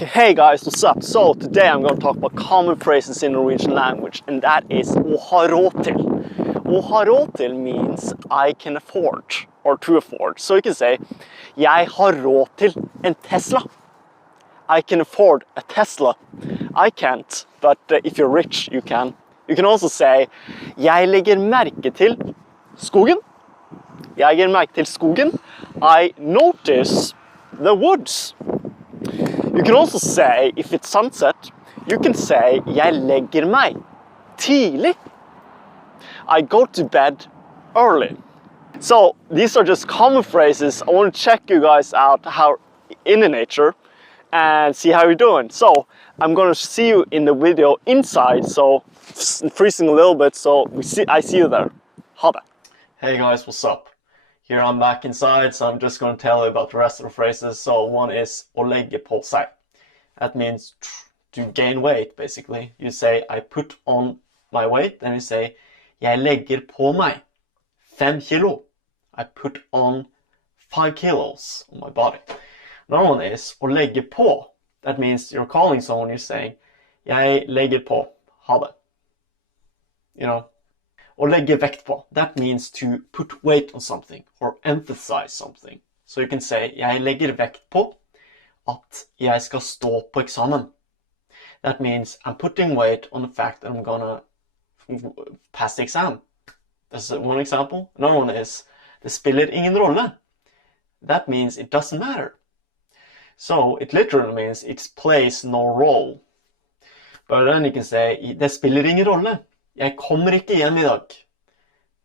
Okay, hey guys, what's up? So today I'm going to talk about common phrases in Norwegian language, and that is å ha råd til. Å ha råd til means I can afford, or to afford. So you can say, jeg har råd til en Tesla. I can afford a Tesla. I can't, but if you're rich, you can. You can also say, jeg legger merke til skogen. Jeg legger merke til skogen. I notice the woods. You can also say, if it's sunset, you can say, jeg legger meg tidlig. I go to bed early. So these are just common phrases. I want to check you guys out how in the nature and see how you're doing. So I'm going to see you in the video inside. So freezing a little bit. So I see you there. Ha det. Hey guys, what's up? Here I'm back inside, so I'm just going to tell you about the rest of the phrases. So one is å legge på seg. That means to gain weight, basically. You say, I put on my weight. Then you say, jeg legger på meg 5 kilo. I put on 5 kilos on my body. Another one is å legge på. That means you're calling someone, you're saying, jeg legger på. Ha det. You know. Å legge vekt på. That means to put weight on something or emphasize something. So you can say, jeg legger vekt på at jeg skal stå på eksamen. That means I'm putting weight on the fact that I'm gonna pass the exam. That's one example. Another one is, det spiller ingen rolle. That means it doesn't matter. So it literally means it plays no role. But then you can say, det spiller ingen rolle. Jeg kommer ikke hjem I dag.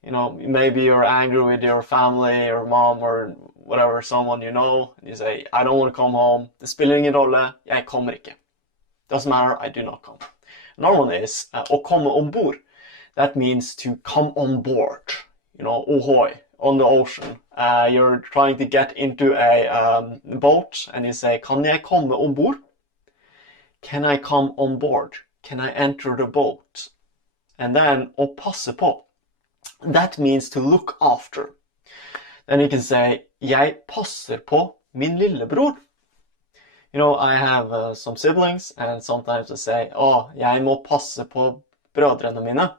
You know, maybe you're angry with your family or mom or whatever, someone you know, and you say, I don't want to come home. Det spiller ingen rolle. Jeg kommer ikke. Doesn't matter, I do not come. Another one is å komme ombord. That means to come on board. You know, ahoy, on the ocean. You're trying to get into a boat and you say, kan jeg komme ombord? Can I come on board? Can I enter the boat? And then, å passe på. That means to look after. Then you can say, jeg passer på min lillebror. You know, I have some siblings, and sometimes I say, jeg må passe på brødrene mine.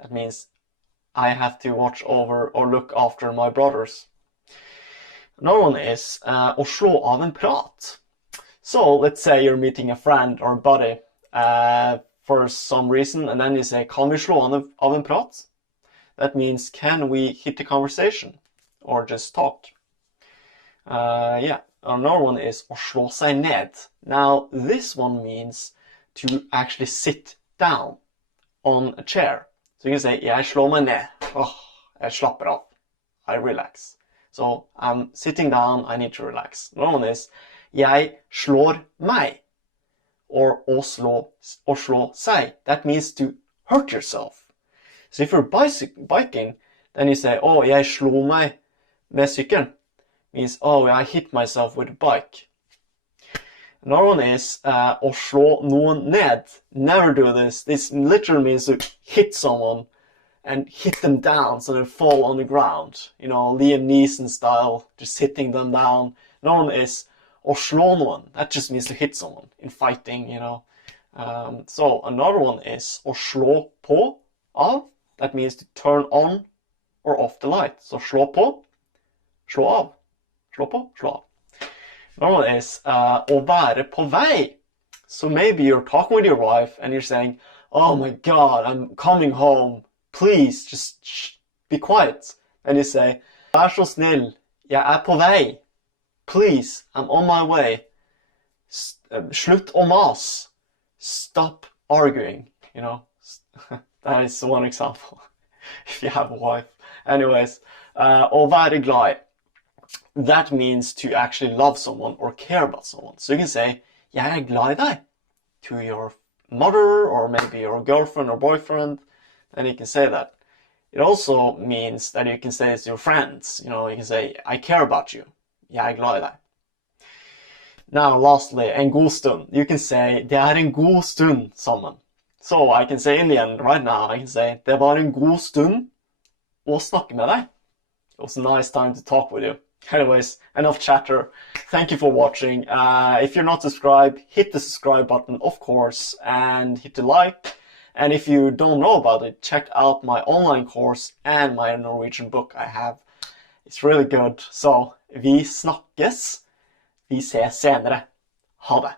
That means I have to watch over or look after my brothers. Another one is å slå av en prat. So let's say you're meeting a friend or a buddy for some reason, and then you say, kan vi slå av en prat? That means, can we hit the conversation or just talk? Yeah. Another one is å slå seg ned. Now, this one means to actually sit down on a chair. So you can say, jeg slår meg ned. Jeg slapper av. I relax. So I'm sitting down, I need to relax. Another one is, jeg slår meg. Or å slå seg. That means to hurt yourself. So if you're biking, then you say, jeg slo meg med sykkelen. Means, I hit myself with a bike. Another one is å slå noen ned. Never do this. This literally means to hit someone and hit them down so they fall on the ground. You know, Liam Neeson style, just hitting them down. Another one is å slå noen. That just means to hit someone in fighting, you know. So another one is å slå på, av. That means to turn on or off the light. So slå på, slå av. Slå på, slå av. Another one is å være på vei. So maybe you're talking with your wife and you're saying, oh my God, I'm coming home. Please, just be quiet. And you say, vær så snill, jeg på vei. Please, I'm on my way. Slutt å mas. Stop arguing, you know. That is one example, if you have a wife. Anyways, å være glad. That means to actually love someone or care about someone. So you can say, jeg glad I deg, to your mother or maybe your girlfriend or boyfriend. Then you can say that. It also means that you can say it to your friends. You know, you can say, I care about you. Jeg glad I deg. Now, lastly, en god stund. You can say, det en god stund sammen. So I can say in the end, right now, I can say, det var en god stund å snakke med deg. It was a nice time to talk with you. Anyways, enough chatter. Thank you for watching. If you're not subscribed, hit the subscribe button, of course, and hit the like. And if you don't know about it, check out my online course and my Norwegian book I have. It's really good. Så vi snakkes. Vi ses senere. Ha det.